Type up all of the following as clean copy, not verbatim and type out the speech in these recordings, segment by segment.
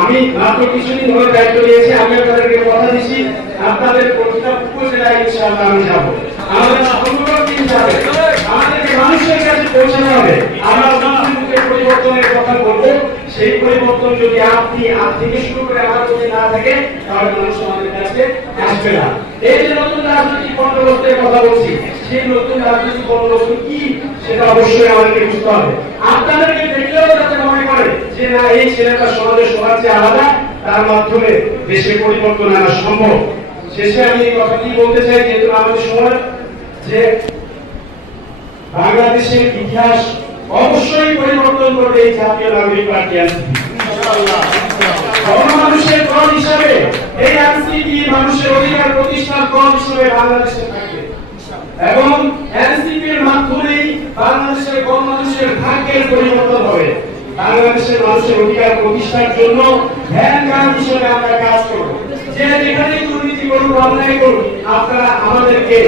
আমি মাত্র কিছুদিন ধরে দায়িত্ব নিয়েছি, আমি আপনাদেরকে কথা দিচ্ছি আপনাদের প্রতিটা উপজেলায় ইনশাআল্লাহ আমি যাব। আমাদের সংগঠন টিম যাবে, আমাদেরকে মানুষের কাছে পৌঁছানো হবে। আমরা মুখে পরিবর্তনের কথা বলবো, সেই পরিবর্তন যদি আপনি আজ থেকে শুরু করে আমার যদি না থাকে তাহলে মানুষ আমাদের কাছে আসবে না। এই যে নতুন রাজনৈতিক বন্দোবস্তের কথা বলছি, সেই নতুন রাজনৈতিক বন্দোবস্ত কি সেটা অবশ্যই আমাদেরকে বুঝতে হবে। আপনাদেরকে দেখলেও যাতে মনে করে যে না এই ছেলেটা সমাজের সবার চেয়ে আলাদা, তার মাধ্যমে দেশের পরিবর্তন আনা সম্ভব। শেষে আমি এই কথাটি বলতে চাই, যেহেতু আমাদের সময় যে বাংলাদেশের ইতিহাস অবশ্যই পরিবর্তন করবে এই জাতীয় নাগরিক পার্টি এনসিপি। গণমানুষের দল হিসাবে এই এনসিপি মানুষের অধিকার প্রতিষ্ঠার দল হিসেবে বাংলাদেশে থাকবে এবং এনসিপির মাধ্যমেই বাংলাদেশের গণমানুষের ভাগ্যের পরিবর্তন হবে। বাংলাদেশের মানুষের অধিকার প্রতিষ্ঠার জন্য ভ্যানগার্ড হিসেবে আমরা কাজ করব। যে যেখানে দুর্নীতি করুন, অন্যায় করুন, আপনারা আমাদেরকে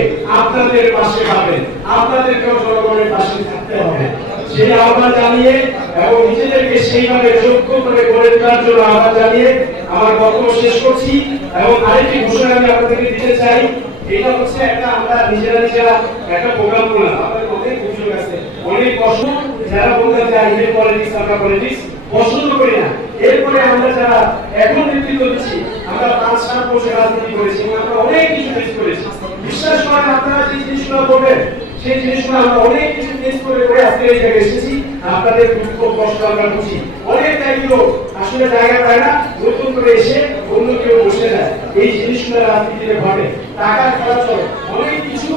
আপনাদের পাশে পাবেন, আপনাদেরকেও জনগণের পাশে থাকতে হবে। সেই আহ্বান জানিয়ে এবং নিজেদেরকে সেইভাবে যোগ্য করে গড়ে তোলার জন্য আহ্বান জানিয়ে আমার বক্তব্য শেষ করছি। এবং আরেকটি ঘোষণা আমি আপনাদেরকে দিতে চাই, এটা হচ্ছে একটা আমরা নিজেরা একটা প্রোগ্রাম করলাম। আপনাদের অনেক অভিযোগ আছে, অনেক প্রশ্ন, যারা বলতে চায় ইন্ডিয়ান পলিটিক্স, আমরা পলিটিক্স পছন্দ করি না। এরপরে আমরা যারা এখন নেতৃত্ব দিচ্ছি, আমরা 5-7 বছর রাজনীতি করেছি, আমরা অনেক কিছু ফেস করেছি। বিশ্বাস করেন, আপনারা যে জিনিসগুলো বলবেন সেই জিনিসগুলো আমরা অনেক কিছু ফেস করে আজকে এই জায়গায় এসেছি। আপনাদের দুঃখ কষ্ট আমরা বুঝি। অনেক দায়িত্ব আসলে জায়গা পায় না, নতুন করে এসে অন্য কেউ বসে যায়। এই জিনিসগুলো রাজনীতিতে ঘটে, টাকা খরচ হয়, অনেক কিছু।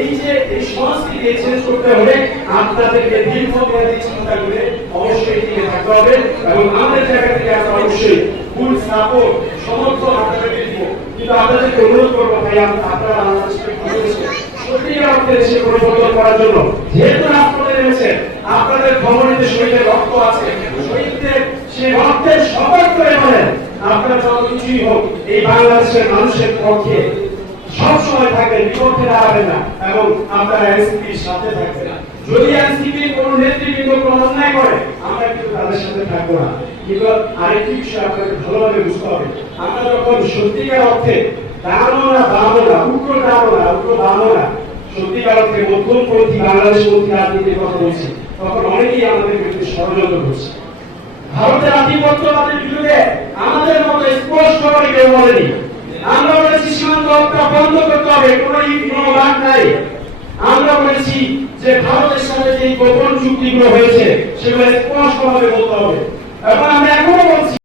এই যে এই সংস্কৃতি চেঞ্জ করতে হলে আপনাদেরকে দীর্ঘমেয়াদী চিন্তা করে অবশ্যই টিকে থাকতে হবে এবং আমাদের জায়গা থেকে আমরা অবশ্যই ফুল সাপোর্ট সমর্থন আপনাদেরকে দিব। কিন্তু আপনাদেরকে অনুরোধ করবো ভাই, আপনারা বাংলাদেশকে ভালোবেসে সত্যিকার অর্থে দেশে পরিবর্তন করার জন্য যেহেতু রাজপথে নেমেছেন, আপনাদের খবরেতে শহীদের রক্ত আছে, শহীদদের সেই রক্তের শপথ করে বলেন আপনারা যত কিছুই হোক এই বাংলাদেশের মানুষের পক্ষে সবসময় থাকবেন, বিপক্ষে দাঁড়াবেন না এবং আপনারা এনসিপির সাথে থাকবেন। যদি এনসিপি কোন নেতৃবৃন্দ কোন অন্যায় করে, আমরা কিন্তু তাদের সাথে থাকবো না। কিন্তু আরেকটি বিষয় আপনাদের ভালোভাবে বুঝতে হবে, আমরা যখন সত্যিকার অর্থে দাঁড়ানো না দাঁড়াবো না, উল্টো দাঁড়াবো না, উল্টো দাঁড়াবো না, সত্যিকার অর্থে মধ্যপন্থী বাংলাদেশপন্থী রাজনীতির কথা বলছি, তখন অনেকেই আমাদের বিরুদ্ধে ষড়যন্ত্র করছে। ভারতের আধিপত্যবাদের বিরুদ্ধে আমাদের মতো স্পষ্ট করে কেউ বলেনি। আমরা বলেছি সীমান্ত হত্যা বন্ধ করতে হবে, কোনো বাদ নাই। আমরা বলেছি যে ভারতের সাথে যে গোপন চুক্তিগুলো হয়েছে সেগুলো স্পষ্টভাবে বলতে হবে এবং আমরা এখনো বলছি